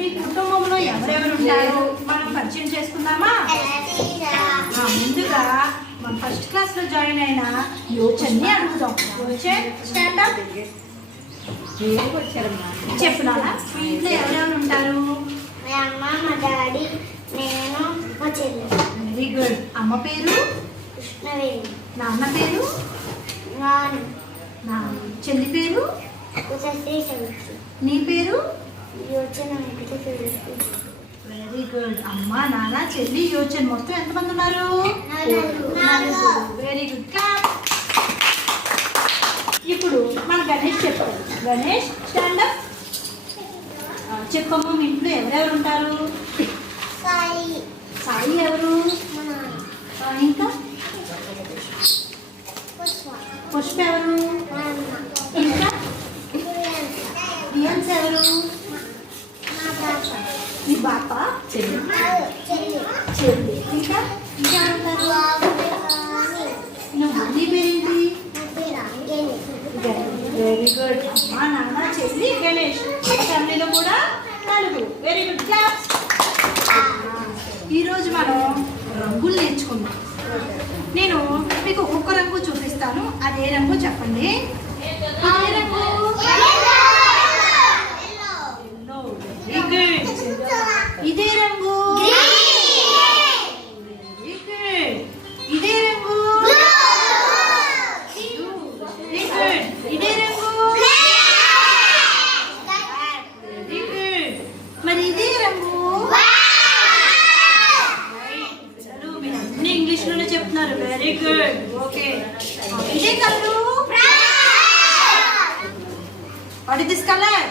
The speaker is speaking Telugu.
మీ కుటుంబంలో ఎవరెవరు ఉంటారో మనం పరిచయం చేసుకుందామా? ముందుగా మన ఫస్ట్ క్లాస్ లో జాయిన్ అయిన యోచన్ని అడుగుదాం. యోచన్ స్టాండ్ అప్. చెప్పునానా మీ ఇంట్లో ఎవరెవరు ఉంటారు? మా అమ్మ, మా డాడీ, నేను, మా చెల్లి. Very good. అమ్మ పేరు కృష్ణవేణి. నాన్న పేరు నాను. నా చెల్లి పేరు ఉషశ్రీ సవిత్రి. నీ పేరు? యోచన వెంకట సవిత్రి. Very good. అమ్మ నాన్న చెల్లి యోచన్ మొత్తం ఎంతమంది ఉన్నారు? Very good. ఇప్పుడు మన గణేష్ చెప్పారు. Ganesh stand up. చెప్పమ్మ మీ ఇంట్లో ఎవరెవరు ఉంటారు? సాయి. సాయి ఎవరు? మా నాన్న. ఇంకా పుష్ప. పుష్ప ఎవరు? మా అమ్మ. ఇంకా ప్రియాంక. బియన్స్ ఎవరు? మా పాప. మీ బాప చెల్లి చెల్లి. చెల్లి ఇంకా ఉంటారు? బాబు రాణి. నువ్వు నీ పేరేంటి? నా పేరు అంజలి. Very good. అమ్మ నాన్న చెల్లి గణేష్ ఫ్యామిలీలో కూడా 4. Very good. క్లాప్స్. ఈరోజు మనం రంగులు నేర్చుకుందాం. నేను మీకు ఒక్కొక్క రంగు చూపిస్తాను. అదే రంగు చెప్పండి. ఏ రంగు? Very good. ఇదే రంగు? Very good. ఇదే రంగు? Very good. ఇదే రంగు? Very good. మరి ఇదే రంగు? చలో మీరు అన్ని ఇంగ్లీష్ లోనే చెప్తున్నారు. Very good. ఓకే. ఇదే colour? What is this colour?